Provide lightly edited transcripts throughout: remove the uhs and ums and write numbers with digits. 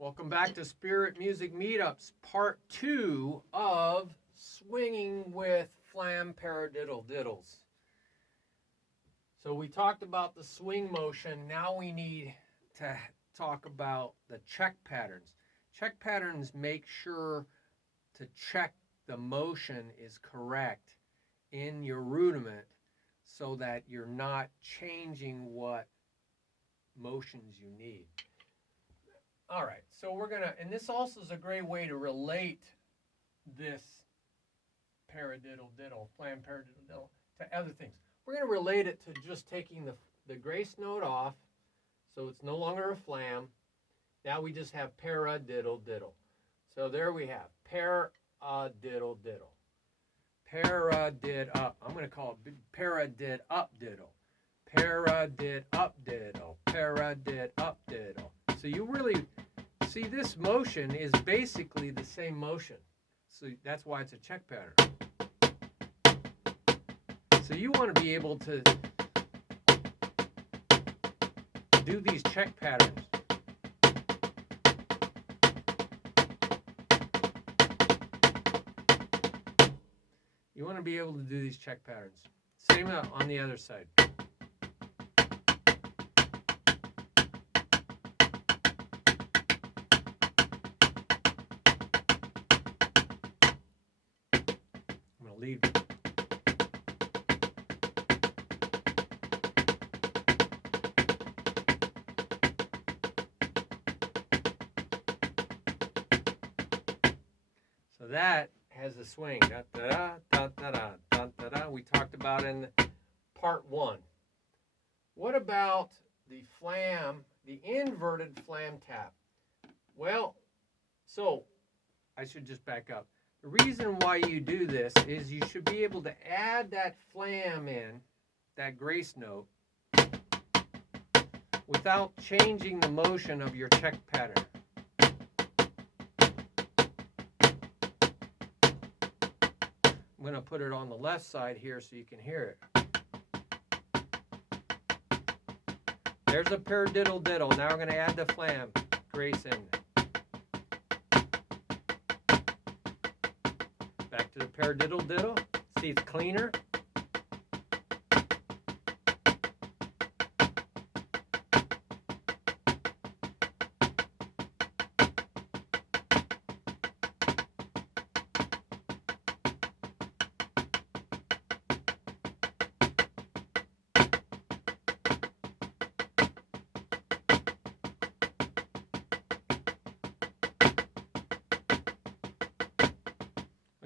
Welcome back to Spirit Music Meetups, part 2 of Swinging with Flam Paradiddle-diddles. So we talked about the swing motion. Now we need to talk about the check patterns. Check patterns make sure to check the motion is correct in your rudiment so that you're not changing what motions you need. All right, so we're going to, and this also is a great way to relate this paradiddle-diddle, Flam Paradiddle-diddle, to other things. We're going to relate it to just taking the grace note off, so it's no longer a flam. Now we just have paradiddle-diddle. So there we have paradiddle-diddle. Paradid-up. I'm going to call it paradid-up-diddle. Paradid-up-diddle. Paradid-up-diddle. So you really see this motion is basically the same motion. So that's why it's a check pattern. So you want to be able to do these check patterns. You want to be able to do these check patterns. Same on the other side. I'm going to leave. So that has a swing. Da, da, da, da, da, da, da, da. We talked about in part 1. What about the flam, the inverted flam tap? Well, so I should just back up. The reason why you do this is you should be able to add that flam in, that grace note, without changing the motion of your check pattern. I'm going to put it on the left side here so you can hear it. There's a paradiddle-diddle. Now we're going to add the flam grace in. Back to the paradiddle-diddle. See, it's cleaner.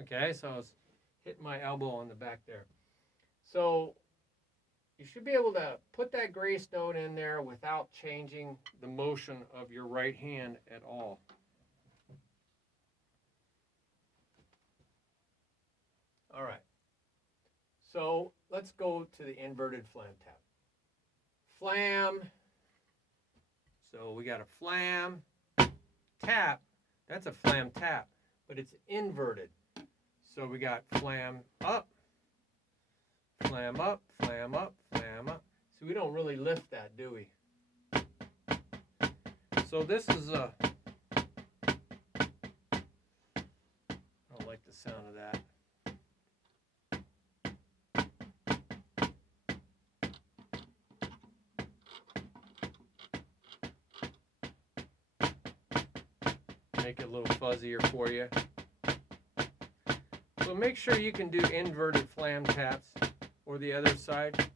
Okay, so I was hitting my elbow on the back there. So you should be able to put that grace note in there without changing the motion of your right hand at all. All right. So let's go to the inverted flam tap. Flam. So we got a flam tap. That's a flam tap, but it's inverted. So we got flam up, flam up, flam up, flam up. So we don't really lift that, do we? So this is a, I don't like the sound of that. Make it a little fuzzier for you. So make sure you can do inverted flam taps or the other side.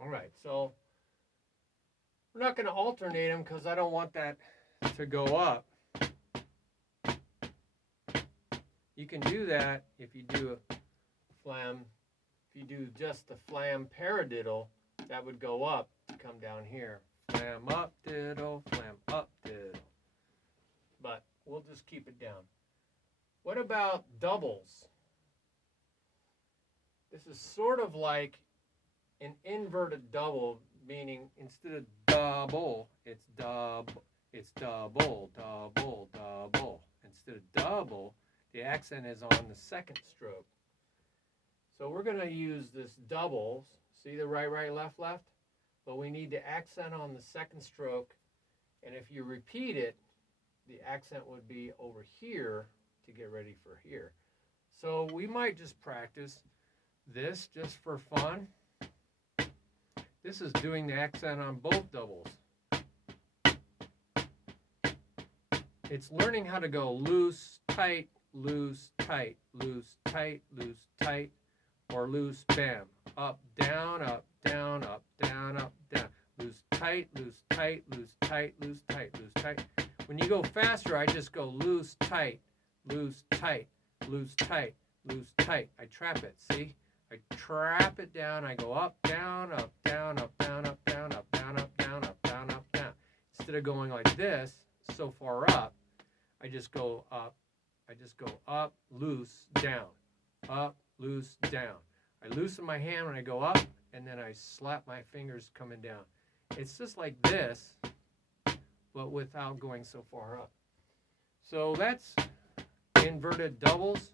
All right, so we're not going to alternate them because I don't want that to go up. You can do that if you do a flam, if you do just the flam paradiddle, that would go up to come down here. Flam up diddle, flam up diddle. But we'll just keep it down. What about doubles? This is sort of like an inverted double, meaning instead of double, it's double, double, double. Instead of double, the accent is on the second stroke. So we're going to use this doubles. See the right, right, left, left? But we need the accent on the second stroke. And if you repeat it, the accent would be over here to get ready for here. So we might just practice this just for fun. This is doing the accent on both doubles. It's learning how to go loose, tight, loose, tight, loose, tight, loose, tight, or loose, bam. Up, down, up, down, up, down, up, down. Loose, tight, loose, tight, loose, tight, loose, tight, loose, tight. When you go faster, I just go loose, tight, loose, tight, loose, tight, loose, tight. I trap it, see? I trap it down. I go up, down, up, down, up, down, up, down, up, down, up, down, up, down, up, down. Instead of going like this, so far up, I just go up. I just go up, loose, down, up, loose, down. I loosen my hand when I go up, and then I slap my fingers coming down. It's just like this, but without going so far up. So that's inverted doubles.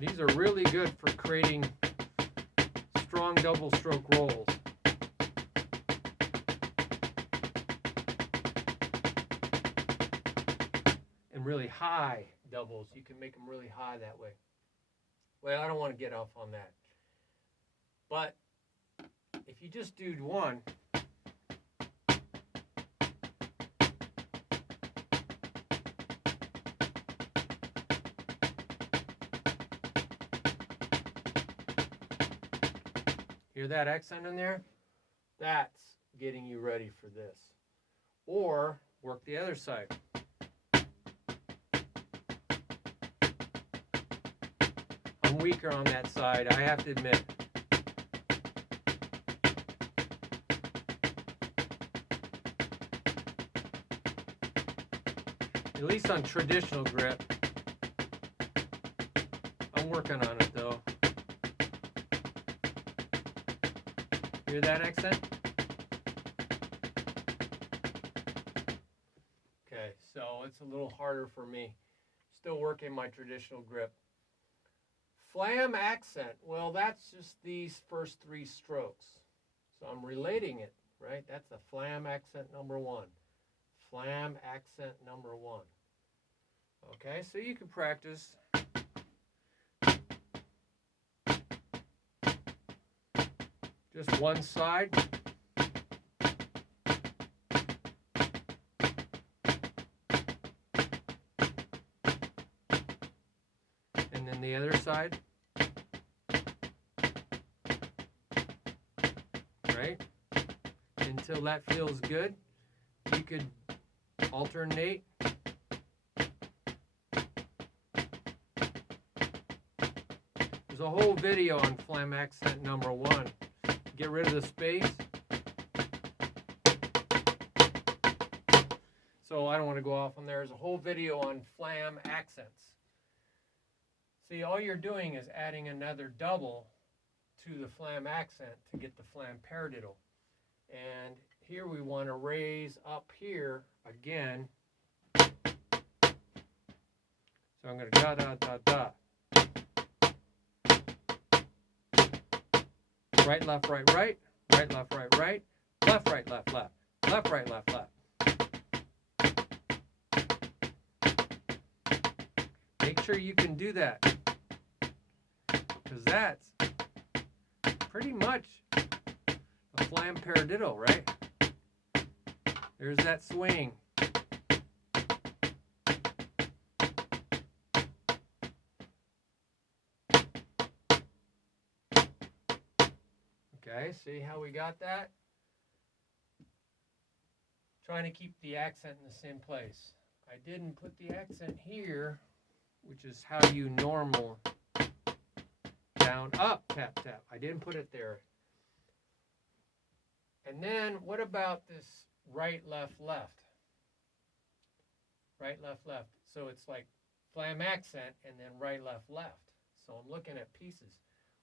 These are really good for creating strong double stroke rolls. And really high doubles. You can make them really high that way. Well, I don't want to get off on that. But if you just do one, hear that accent in there? That's getting you ready for this. Or work the other side. I'm weaker on that side, I have to admit. At least on traditional grip. I'm working on it though. Hear that accent? Okay, so it's a little harder for me. Still working my traditional grip. Flam accent, well, that's just these first three strokes. So I'm relating it, right? That's the flam accent number one. Flam accent number one. Okay, so you can practice. Just one side. And then the other side. Right? Until that feels good, you could alternate. There's a whole video on Flam accent number one. Get rid of the space. So I don't want to go off on there. There's a whole video on Flam accents. See, all you're doing is adding another double to the Flam accent to get the Flam Paradiddle. And here we want to raise up here again. So I'm going to da da da da. Right, left, right, right. Right, left, right, right. Left, right, left, left. Left, right, left, left. Make sure you can do that. Because that's pretty much a Flam Paradiddle, right? There's that swing. Okay, see how we got that? Trying to keep the accent in the same place. I didn't put the accent here, which is how you normal down, up, tap, tap. I didn't put it there. And then what about this right, left, left? Right, left, left. So it's like Flam accent and then right, left, left. So I'm looking at pieces.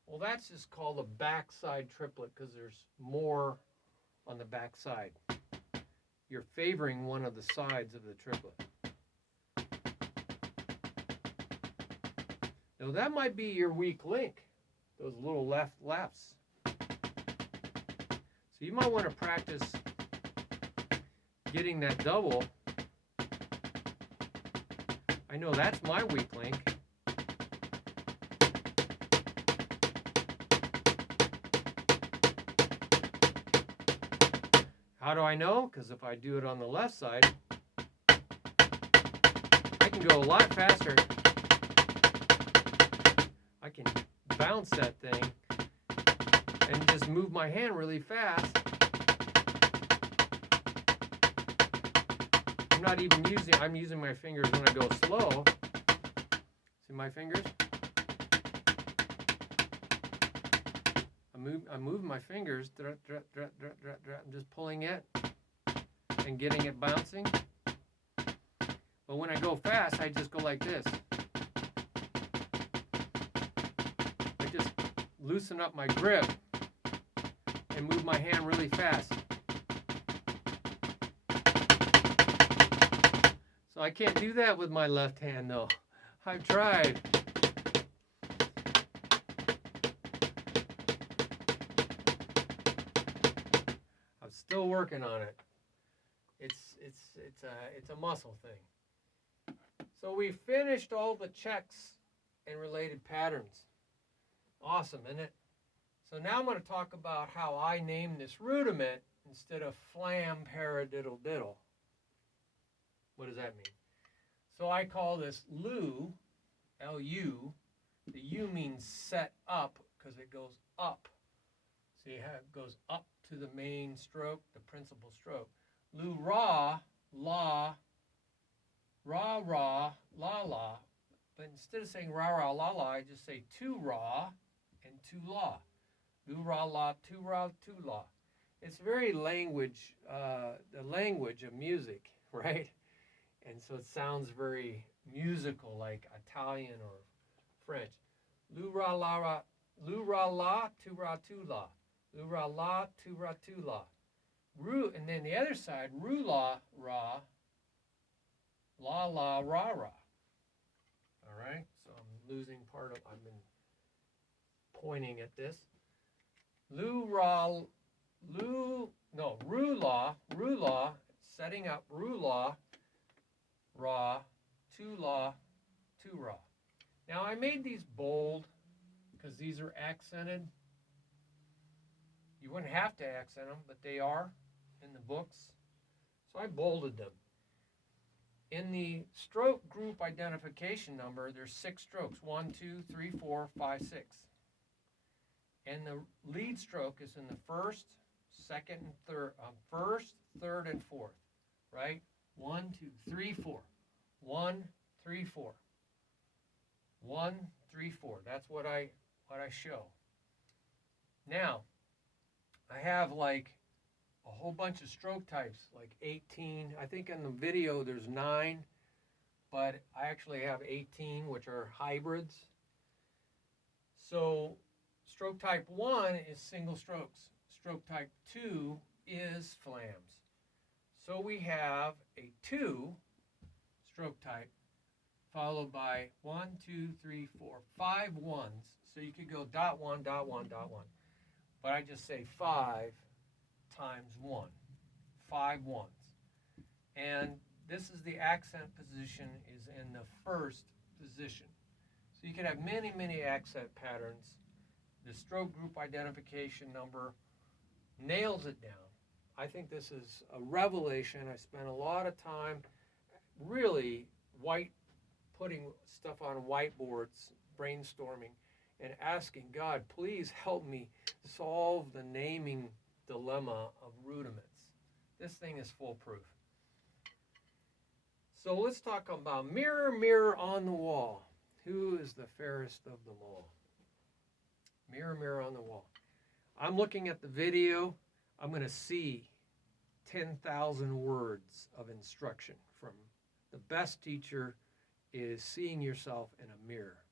Well, that's just called a backside triplet because there's more on the back side. You're favoring one of the sides of the triplet. Now that might be your weak link, those little lefts. So you might want to practice getting that double. I know that's my weak link. How do I know? Because if I do it on the left side, I can go a lot faster. I can bounce that thing and just move my hand really fast. I'm using my fingers when I go slow. See my fingers? I'm moving my fingers. I'm just pulling it and getting it bouncing. But when I go fast, I just go like this. I just loosen up my grip and move my hand really fast. So I can't do that with my left hand though. I've tried. I'm still working on it. It's a muscle thing. So we finished all the checks and related patterns. Awesome, isn't it? So now I'm going to talk about how I named this rudiment instead of Flam Paradiddle-diddle. What does that mean? So I call this Lu, L-U. The U means set up because it goes up. See how it goes up to the main stroke, the principal stroke. Lu, ra, la, ra, ra, la, la. But instead of saying ra, ra, la, la, I just say two ra and two la. Lu, ra, la, two ra, two la. It's very the language of music, right? And so it sounds very musical, like Italian or French. Lu, ra, la, ra, lu, ra, la, two ra, two la. Lu, ra, la, two ra, two la. Ru, and then the other side, ru, la, ra, la, la, ra, ra. All right, so I'm losing part of, I've been pointing at this. Lu, ra, lu, no, ru, la, setting up ru, la, ra, two la, two ra. Now I made these bold because these are accented. You wouldn't have to accent them, but they are in the books. So I bolded them. In the stroke group identification number, there's 6 strokes. 1, 2, 3, 4, 5, 6. And the lead stroke is in the first, second, and third. First, third, and fourth. Right? 1, 2, 3, 4. 1, 3, 4. 1, 3, 4. That's what I show. Now, I have like a whole bunch of stroke types, like 18. I think in the video there's 9, but I actually have 18, which are hybrids. So stroke type 1 is single strokes. Stroke type 2 is flams. So we have a 2 stroke type followed by 1, 2, 3, 4, 5 ones. So you could go dot 1, dot 1, dot 1. But I just say 5 times 1. 5 ones. And this is the accent position is in the first position. So you can have many, many accent patterns. The stroke group identification number nails it down. I think this is a revelation. I spent a lot of time really putting stuff on whiteboards, brainstorming, and asking God, please help me solve the naming dilemma of rudiments. This thing is foolproof. So let's talk about mirror, mirror on the wall. Who is the fairest of them all? Mirror, mirror on the wall. I'm looking at the video. I'm going to see 10,000 words of instruction from the best teacher is seeing yourself in a mirror.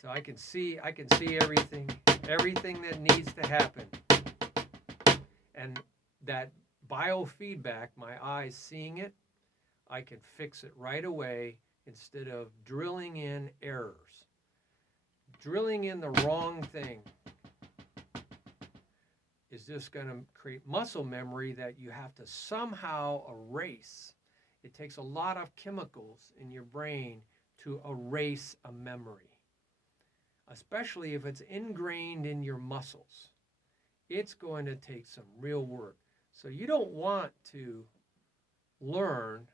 So I can see everything that needs to happen. And that biofeedback, my eyes seeing it, I can fix it right away instead of drilling in errors. Drilling in the wrong thing is just going to create muscle memory that you have to somehow erase. It takes a lot of chemicals in your brain to erase a memory, especially if it's ingrained in your muscles. It's going to take some real work. So you don't want to learn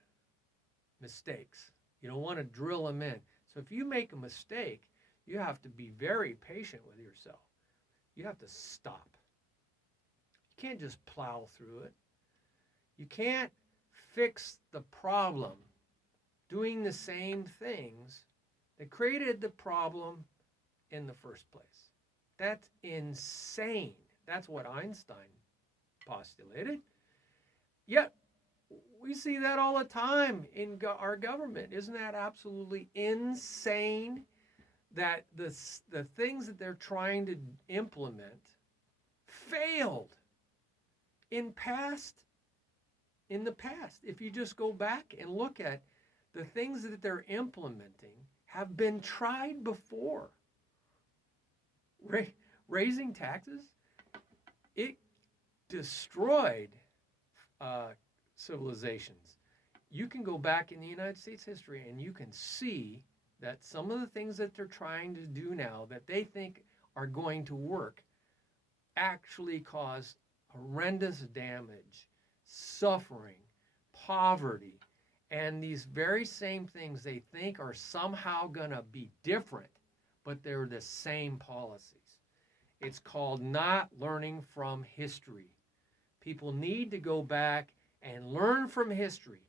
mistakes. You don't want to drill them in. So if you make a mistake, you have to be very patient with yourself. You have to stop. You can't just plow through it. You can't fix the problem doing the same things that created the problem in the first place. That's insane. That's what Einstein postulated. Yet, we see that all the time in our government. Isn't that absolutely insane that the things that they're trying to implement failed in the past? If you just go back and look at the things that they're implementing have been tried before. Raising taxes, it destroyed civilizations. You can go back in the United States history and you can see that some of the things that they're trying to do now that they think are going to work actually cause horrendous damage, suffering, poverty, and these very same things they think are somehow going to be different, but they're the same policies. It's called not learning from history. People need to go back and learn from history.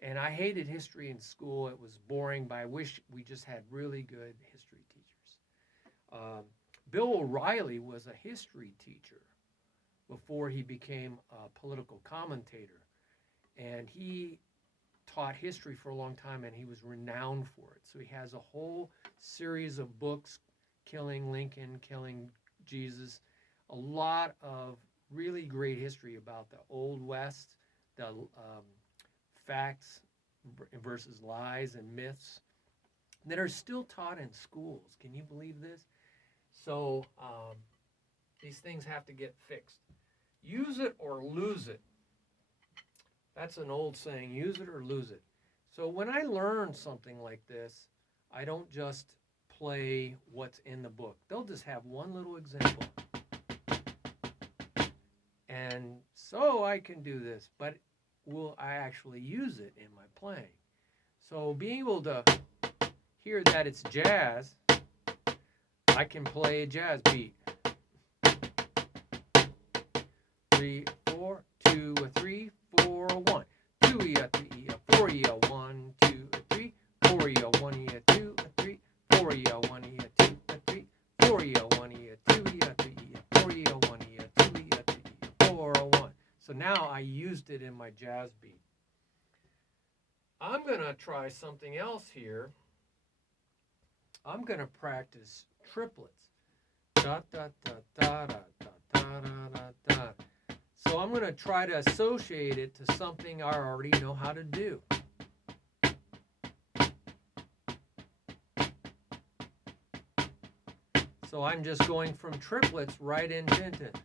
And I hated history in school. It was boring, but I wish we just had really good history teachers. Bill O'Reilly was a history teacher before he became a political commentator. And he taught history for a long time, and he was renowned for it. So he has a whole series of books, Killing Lincoln, Killing Jesus, a lot of really great history about the Old West, the facts versus lies and myths that are still taught in schools. Can you believe this? So these things have to get fixed. Use it or lose it. That's an old saying, use it or lose it. So when I learn something like this, I don't just play what's in the book. They'll just have one little example. And so I can do this, but will I actually use it in my playing? So being able to hear that it's jazz, I can play a jazz beat. 3, 4, 2, 3, 4, 1. 2 3 4 1 2 3 4 1 2 3 4 1 2 3 4 1 2 3 4 1 2 4 1. So now I used it in my jazz beat. I'm going to try something else here. I'm going to practice triplets. Da da da da da da da da da. So I'm going to try to associate it to something I already know how to do. So I'm just going from triplets right into it.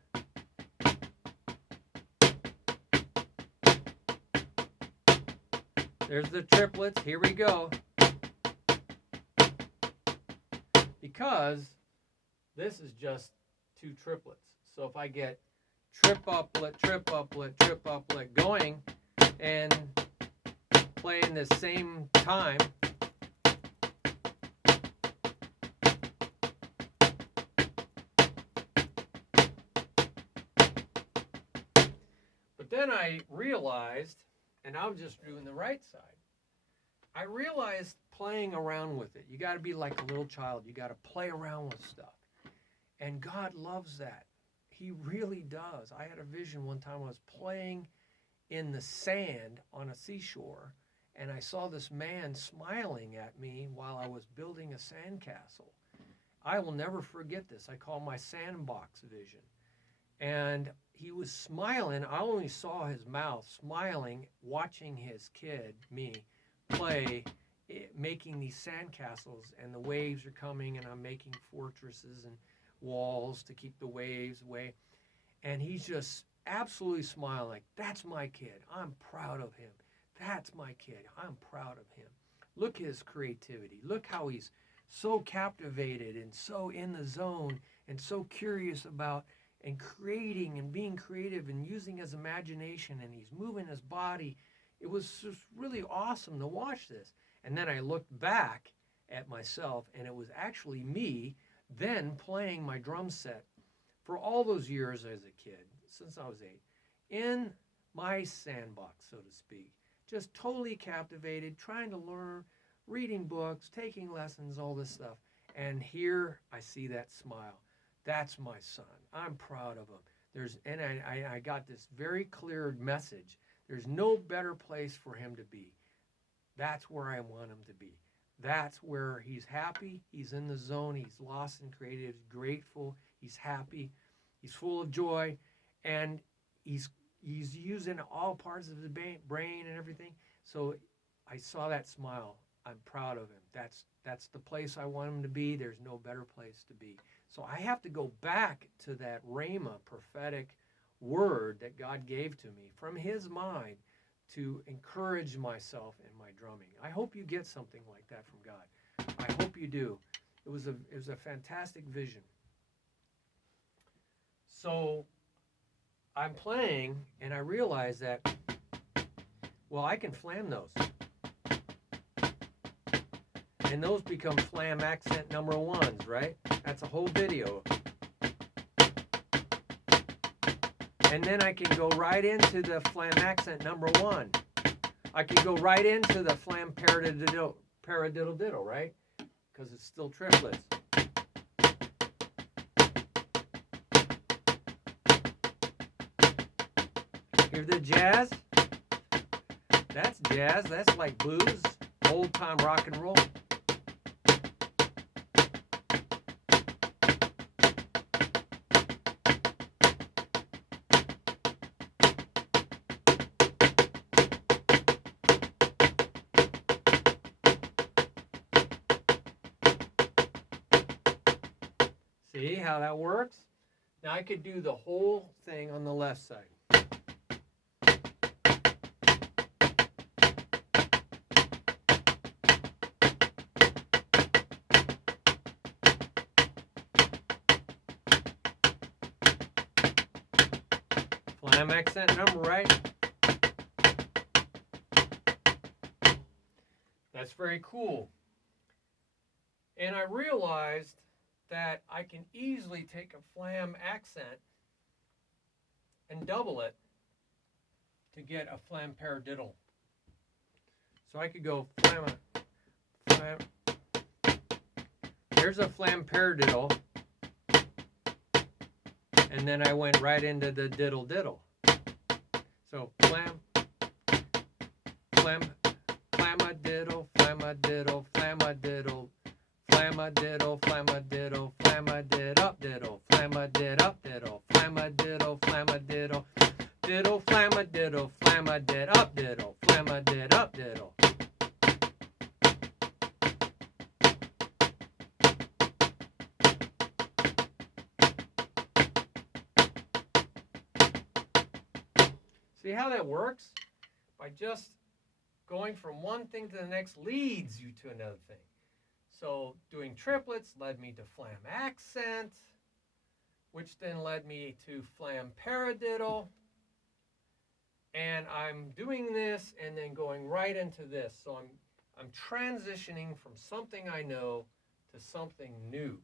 There's the triplets. Here we go. Because this is just 2 triplets. So if I get triplet, triplet, triplet going and playing the same time, but then I realized, and I'm just doing the right side, I realized playing around with it. You got to be like a little child. You got to play around with stuff. And God loves that. He really does. I had a vision one time. I was playing in the sand on a seashore, and I saw this man smiling at me while I was building a sandcastle. I will never forget this. I call my sandbox vision. And he was smiling. I only saw his mouth smiling, watching his kid, me, play making these sandcastles, and the waves are coming, and I'm making fortresses and walls to keep the waves away. And he's just absolutely smiling like, that's my kid. I'm proud of him. That's my kid. I'm proud of him. Look his creativity. Look how he's so captivated and so in the zone and so curious about and creating and being creative and using his imagination, and he's moving his body. It was just really awesome to watch this. And then I looked back at myself, and it was actually me then playing my drum set for all those years as a kid, since I was 8, in my sandbox, so to speak. Just totally captivated, trying to learn, reading books, taking lessons, all this stuff. And here I see that smile. That's my son. I'm proud of him. I got this very clear message. There's no better place for him to be. That's where I want him to be. That's where he's happy. He's in the zone. He's lost and creative. He's grateful. He's happy. He's full of joy. And he's using all parts of his brain and everything. So I saw that smile. I'm proud of him. That's the place I want him to be. There's no better place to be. So I have to go back to that Rhema, prophetic word that God gave to me from his mind to encourage myself in my drumming. I hope you get something like that from God. I hope you do. It was a fantastic vision. So I'm playing, and I realize that, well, I can flam those. And those become Flam Accent No. 1s, right? That's a whole video. And then I can go right into the Flam Accent No. 1. I can go right into the Flam Paradiddle-diddle, right? Because it's still triplets. Hear the jazz? That's jazz. That's like blues, old-time rock and roll. See how that works? Now I could do the whole thing on the left side. Flam accent number, right? That's very cool. And I realized that I can easily take a flam accent and double it to get a flam paradiddle. So I could go flam. There's a flam paradiddle, and then I went right into the diddle diddle. So flam, flam-a-diddle, flam-a-diddle, flam-a-diddle. Flam-a-diddle, flam-a-diddle, flam-a-did-up-diddle, flam-a-did-up-diddle, flam-a-diddle, flam-a-diddle, diddle, flam-a-diddle, flam-a-did-up-diddle, flam-a-did-up-diddle. See how that works? By just going from one thing to the next leads you to another thing. So doing triplets led me to Flam Accent, which then led me to Flam Paradiddle. And I'm doing this and then going right into this. So I'm transitioning from something I know to something new.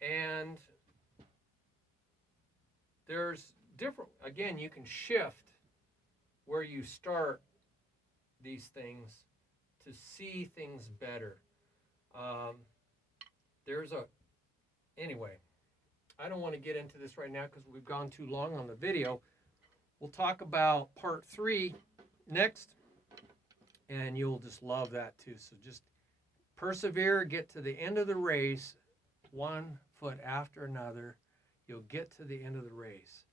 And there's different, again, you can shift where you start these things to see things better. Anyway, I don't want to get into this right now because we've gone too long on the video. We'll talk about part 3 next, and you'll just love that too. So just persevere, get to the end of the race, one foot after another. You'll get to the end of the race.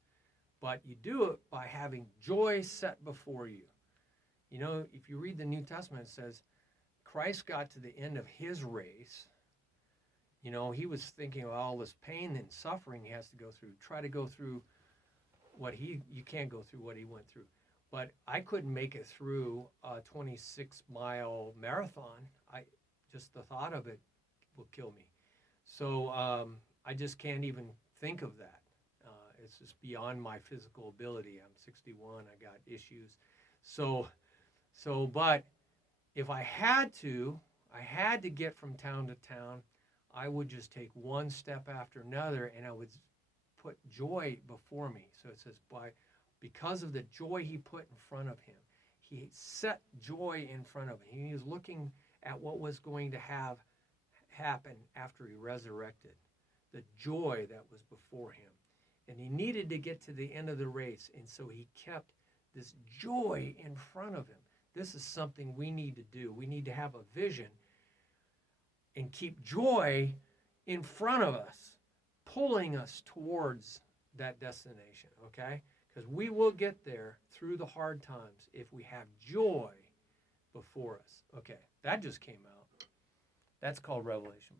But you do it by having joy set before you. You know, if you read the New Testament, it says, Christ got to the end of his race, you know, he was thinking of all this pain and suffering he has to go through. Try to go through you can't go through what he went through. But I couldn't make it through a 26-mile marathon. Just the thought of it will kill me. So I just can't even think of that. It's just beyond my physical ability. I'm 61. I got issues. But if I had to get from town to town, I would just take one step after another, and I would put joy before me. So it says, because of the joy he put in front of him, he set joy in front of him. He was looking at what was going to happen after he resurrected, the joy that was before him. And he needed to get to the end of the race, and so he kept this joy in front of him. This is something we need to do. We need to have a vision and keep joy in front of us, pulling us towards that destination, okay? Because we will get there through the hard times if we have joy before us. Okay, that just came out. That's called Revelation.